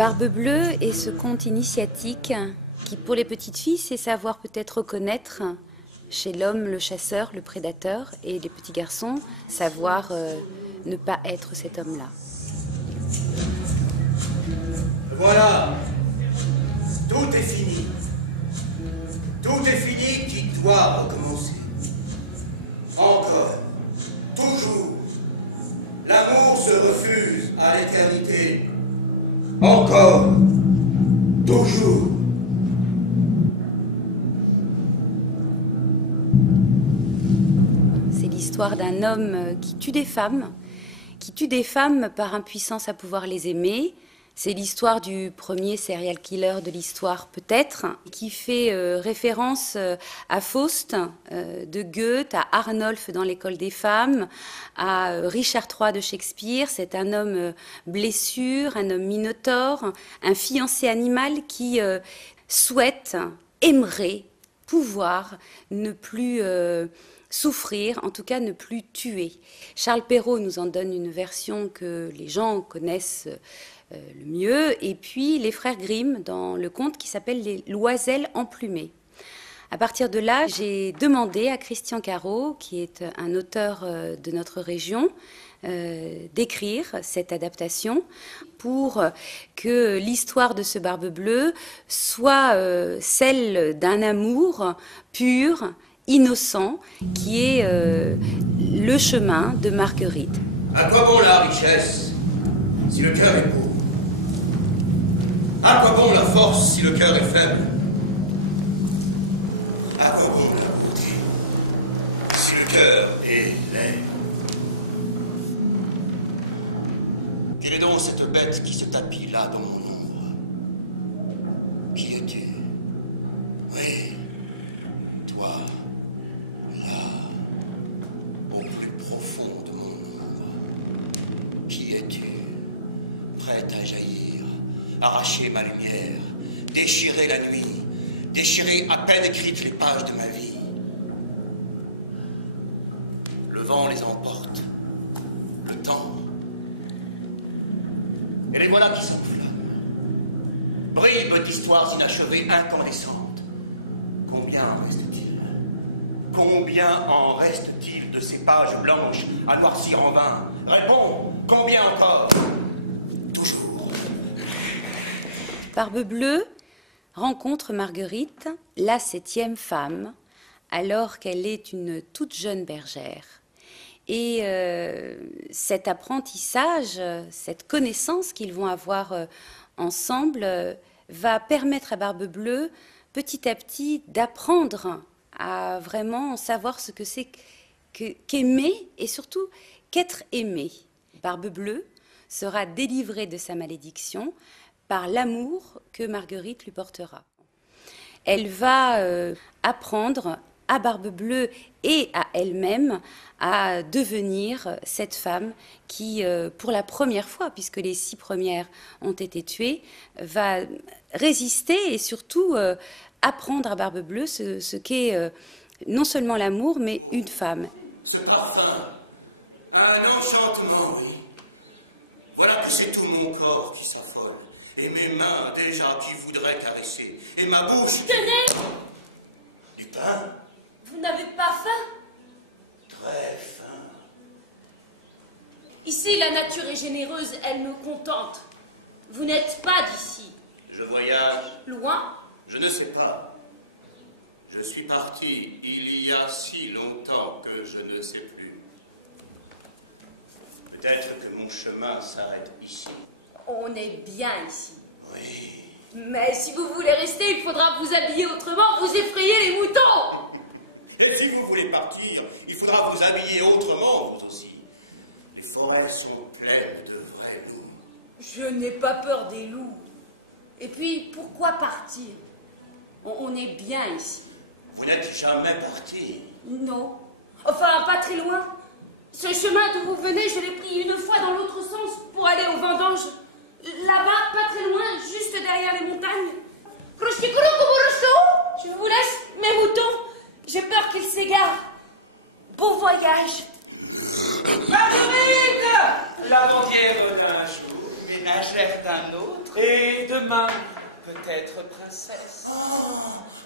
Barbe Bleue est ce conte initiatique qui, pour les petites filles, c'est savoir peut-être reconnaître chez l'homme le chasseur, le prédateur, et les petits garçons, savoir ne pas être cet homme-là. Voilà, tout est fini. Tout est fini qui doit recommencer. Encore, toujours, l'amour se refuse à l'éternité. Encore, toujours. C'est l'histoire d'un homme qui tue des femmes par impuissance à pouvoir les aimer. C'est l'histoire du premier serial killer de l'histoire peut-être, qui fait référence à Faust de Goethe, à Arnolphe dans l'école des femmes, à Richard III de Shakespeare. C'est un homme blessure, un homme minotaure, un fiancé animal qui souhaite, aimerait pouvoir ne plus souffrir, en tout cas ne plus tuer. Charles Perrault nous en donne une version que les gens connaissent le mieux, et puis les frères Grimm dans le conte qui s'appelle Les Loiselles emplumées. À partir de là, j'ai demandé à Christian Caro, qui est un auteur de notre région, d'écrire cette adaptation pour que l'histoire de ce Barbe Bleue soit celle d'un amour pur, innocent, qui est le chemin de Marguerite. À quoi bon la richesse si le cœur est pauvre? À quoi bon la force si le cœur est faible? À quoi bon la beauté si le cœur est laid? Quelle est donc cette bête qui se tapit là dans mon ombre? Qui es-tu? Oui, toi, là, au plus profond de mon ombre. Qui es-tu? Prête à jaillir, arracher ma lumière, déchirer la nuit, déchirer à peine écrites les pages de ma vie. Le vent les emporte, le temps. Et les voilà qui s'enflamment. Bribes d'histoires inachevées, incandescentes. Combien en reste-t-il? Combien en reste-t-il de ces pages blanches à noircir en vain? Réponds, combien encore? Toujours. Barbe Bleue rencontre Marguerite, la 7e femme, alors qu'elle est une toute jeune bergère. Et cet apprentissage, cette connaissance qu'ils vont avoir ensemble va permettre à Barbe Bleue, petit à petit, d'apprendre à vraiment savoir ce que c'est qu'aimer et surtout qu'être aimé. Barbe Bleue sera délivrée de sa malédiction par l'amour que Marguerite lui portera. Elle va apprendre à Barbe Bleue et à elle-même à devenir cette femme qui, pour la première fois, puisque les 6 premières ont été tuées, va résister et surtout apprendre à Barbe Bleue ce qu'est non seulement l'amour, mais une femme. Ce parfum, un enchantement, oui. Voilà que c'est tout mon corps qui s'affole, et mes mains déjà qui voudraient caresser, et ma bouche... Tenez! Du pain? Vous n'avez pas faim? Très faim. Ici, la nature est généreuse, elle me contente. Vous n'êtes pas d'ici. Je voyage. Loin? Je ne sais pas. Je suis parti il y a si longtemps que je ne sais plus. Peut-être que mon chemin s'arrête ici. On est bien ici. Oui. Mais si vous voulez rester, il faudra vous habiller autrement, vous effrayer les moutons. Et si vous voulez partir, il faudra vous habiller autrement, vous aussi. Les forêts sont pleines de vrais loups. Je n'ai pas peur des loups. Et puis, pourquoi partir? On est bien ici. Vous n'êtes jamais parti? Non. Enfin, pas très loin. Ce chemin d'où vous venez, je l'ai pris une fois dans l'autre sens pour aller aux vendanges. Là-bas, pas très loin, juste derrière les montagnes. Je vous laisse, mes moutons. J'ai peur qu'ils s'égarent. Bon voyage. Marguerite! La bandière d'un jour, ménagère d'un autre. Et demain, peut-être princesse. Oh,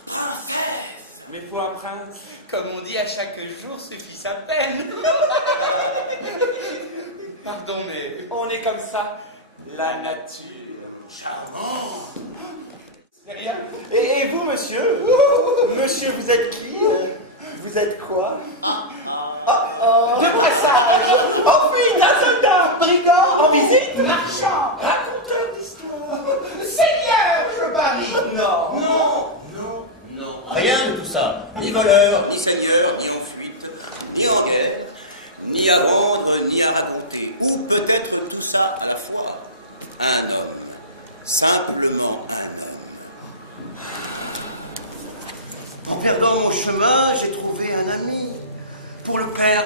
princesse! Mais toi, prince? Comme on dit, à chaque jour suffit sa peine. Pardon, mais... On est comme ça, la nature. Charmant. Rien. Et vous, monsieur? Monsieur, vous êtes qui? Vous êtes quoi? De brassage! En fuite, un soldat! Brigand, en visite? Marchand! Raconteur d'histoire! Seigneur, je parie! Non! Non, non, non. Rien de tout ça. Ni voleur, ni seigneur, ni en fuite, ni en guerre, ni à vendre, ni à raconter. Ou peut-être tout ça à la fois. Un homme. Simplement un homme. En perdant mon chemin, j'ai trouvé un ami. Pour le père.